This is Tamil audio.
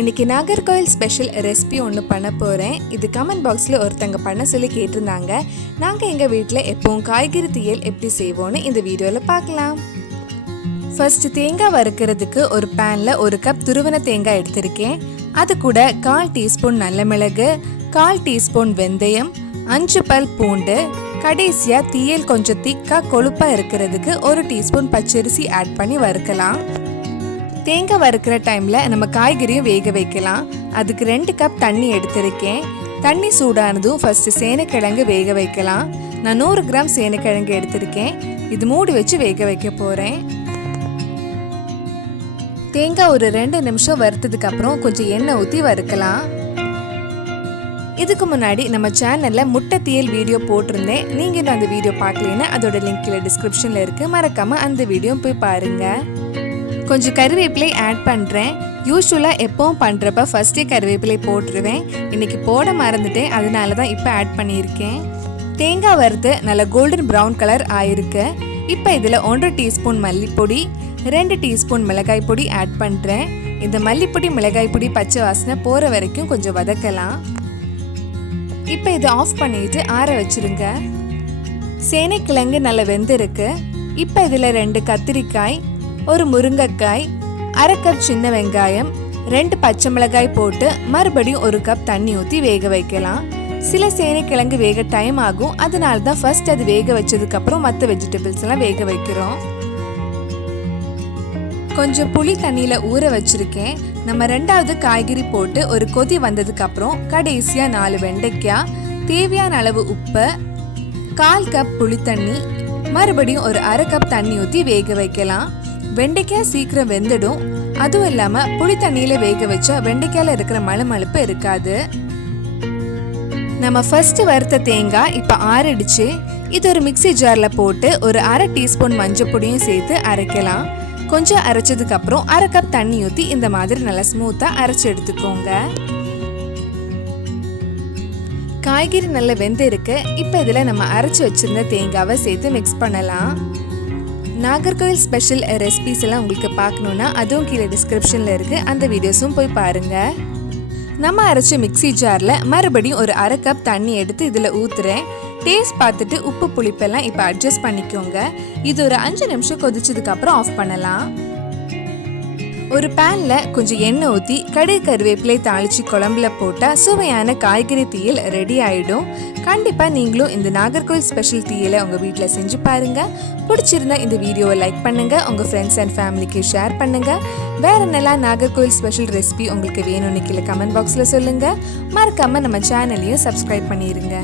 இன்னைக்கு நாகர்கோயில் ஸ்பெஷல் ரெசிபி ஒன்று பண்ண போகிறேன். இது கமெண்ட் பாக்ஸில் ஒருத்தங்க பண்ண சொல்லி கேட்டிருந்தாங்க. நாங்கள் எங்கள் வீட்டில் எப்பவும் காய்கறி தீயல் எப்படி செய்வோன்னு இந்த வீடியோவில் பார்க்கலாம். ஃபர்ஸ்ட் தேங்காய் வறுக்கிறதுக்கு ஒரு பேனில் 1 கப் துருவன தேங்காய் எடுத்திருக்கேன். அது கூட 1/4 டீஸ்பூன் நல்ல மிளகு, 1/4 டீஸ்பூன் வெந்தயம், 5 பல் பூண்டு, கடைசியாக தீயல் கொஞ்சம் திக்காக கொழுப்பாக இருக்கிறதுக்கு 1 டீஸ்பூன் பச்சரிசி ஆட் பண்ணி வறுக்கலாம். தேங்காய் வறுக்கிற டைமில் நம்ம காய்கறியும் வேக வைக்கலாம். அதுக்கு 2 கப் தண்ணி எடுத்திருக்கேன். தண்ணி சூடானதும் ஃபஸ்ட்டு சேனைக்கிழங்கு வேக வைக்கலாம். நான் 100 கிராம் சேனைக்கிழங்கு எடுத்திருக்கேன். இது மூடி வச்சு வேக வைக்க போகிறேன். தேங்காய் ஒரு 2 நிமிஷம் வறுத்ததுக்கு அப்புறம் கொஞ்சம் எண்ணெய் ஊற்றி வறுக்கலாம். இதுக்கு முன்னாடி நம்ம சேனலில் முட்டை தீயல் வீடியோ போட்டிருந்தேன். நீங்கள் இன்னும் அந்த வீடியோ பார்க்கலன்னா அதோட லிங்க் கீழே டிஸ்கிரிப்ஷனில் இருக்குது. மறக்காமல் அந்த வீடியோ போய் பாருங்கள். கொஞ்சம் கருவேப்பிலை ஆட் பண்ணுறேன். யூஸ்வலாக எப்பவும் பண்ணுறப்ப ஃபஸ்ட்டே கருவேப்பிலை போட்டுருவேன். இன்றைக்கி போட மறந்துட்டேன், அதனால தான் இப்போ ஆட் பண்ணியிருக்கேன். தேங்காய் வறுத்து நல்லா கோல்டன் ப்ரௌன் கலர் ஆயிருக்கு. இப்போ இதில் 1 டீஸ்பூன் மல்லிப்பொடி, 2 டீஸ்பூன் மிளகாய் பொடி ஆட் பண்ணுறேன். இந்த மல்லிப்பொடி மிளகாய் பொடி பச்சை வாசனை போகிற வரைக்கும் கொஞ்சம் வதக்கலாம். இப்போ இதை ஆஃப் பண்ணிட்டு ஆற வச்சிருங்க. சேனைக்கிழங்கு நல்லா வெந்திருக்கு. இப்போ இதில் 2 கத்திரிக்காய், 1 முருங்கைக்காய், 1/2 கப் சின்ன வெங்காயம், 2 பச்சை மிளகாய் போட்டு மறுபடியும் 1 கப் தண்ணி ஊற்றி வேக வைக்கலாம். சில சேனைக்கிழங்கு வேக டைம் ஆகும், அதனால தான் ஃபர்ஸ்ட் அது வேக வச்சதுக்கப்புறம் மற்ற வெஜிடபிள்ஸ் எல்லாம் வேக வைக்கிறோம். கொஞ்சம் புளி தண்ணியில் ஊற வச்சிருக்கேன். நம்ம 2வது காய்கறி போட்டு ஒரு கொதி வந்ததுக்கப்புறம் கடைசியாக 4 வெண்டைக்காய், தேவையான அளவு உப்பு, 1/4 கப் புளி தண்ணி, மறுபடியும் ஒரு 1/2 கப் தண்ணி ஊற்றி வேக வைக்கலாம். வெண்டைக்காய் சீக்கிரம் வெந்துடும். அதுவும் இல்லாமல் புளி தண்ணியில் வேக வச்சா வெண்டைக்காயில் இருக்கிற மழுமழுப்பு இருக்காது. நம்ம ஃபர்ஸ்ட் வறுத்த தேங்காய் இப்போ ஆறிடுச்சு. இது ஒரு மிக்சி ஜாரில் போட்டு ஒரு 1/2 டீஸ்பூன் மஞ்சள் பொடியும் சேர்த்து அரைக்கலாம். கொஞ்சம் அரைச்சதுக்கு அப்புறம் 1/2 கப் தண்ணி ஊற்றி இந்த மாதிரி நல்லா ஸ்மூத்தாக அரைச்சி எடுத்துக்கோங்க. காய்கறி நல்லா வெந்து இருக்கு. இப்போ இதில் நம்ம அரைச்சி வச்சிருந்த தேங்காவை சேர்த்து மிக்ஸ் பண்ணலாம். நாகர்கோயில் ஸ்பெஷல் ரெசிபிஸ் எல்லாம் உங்களுக்கு பார்க்கணுன்னா அதுவும் கீழே டிஸ்கிரிப்ஷனில் இருக்குது. அந்த வீடியோஸும் போய் பாருங்கள். நம்ம அரைச்ச மிக்சி ஜாரில் மறுபடியும் ஒரு 1/2 கப் தண்ணி எடுத்து இதில் ஊற்றுறேன். டேஸ்ட் பார்த்துட்டு உப்பு புளிப்பெல்லாம் இப்போ அட்ஜஸ்ட் பண்ணிக்கோங்க. இது ஒரு 5 நிமிஷம் கொதிச்சதுக்கப்புறம் ஆஃப் பண்ணலாம். ஒரு பேனில் கொஞ்சம் எண்ணெய் ஊற்றி கடுகு கருவேப்பிலை தாளித்து குழம்புல போட்டால் சுவையான காய்கறி தீயல் ரெடி ஆகிடும். கண்டிப்பாக நீங்களும் இந்த நாகர்கோயில் ஸ்பெஷல் தீயலை உங்கள் வீட்டில் செஞ்சு பாருங்கள். பிடிச்சிருந்தா இந்த வீடியோவை லைக் பண்ணுங்கள், உங்கள் ஃப்ரெண்ட்ஸ் அண்ட் ஃபேமிலிக்கு ஷேர் பண்ணுங்கள். வேறு என்னெல்லாம் நாகர்கோயில் ஸ்பெஷல் ரெசிபி உங்களுக்கு வேணும்னு கீழே கமெண்ட் பாக்ஸில் சொல்லுங்கள். மறக்காமல் நம்ம சேனலையும் சப்ஸ்கிரைப் பண்ணிடுங்க.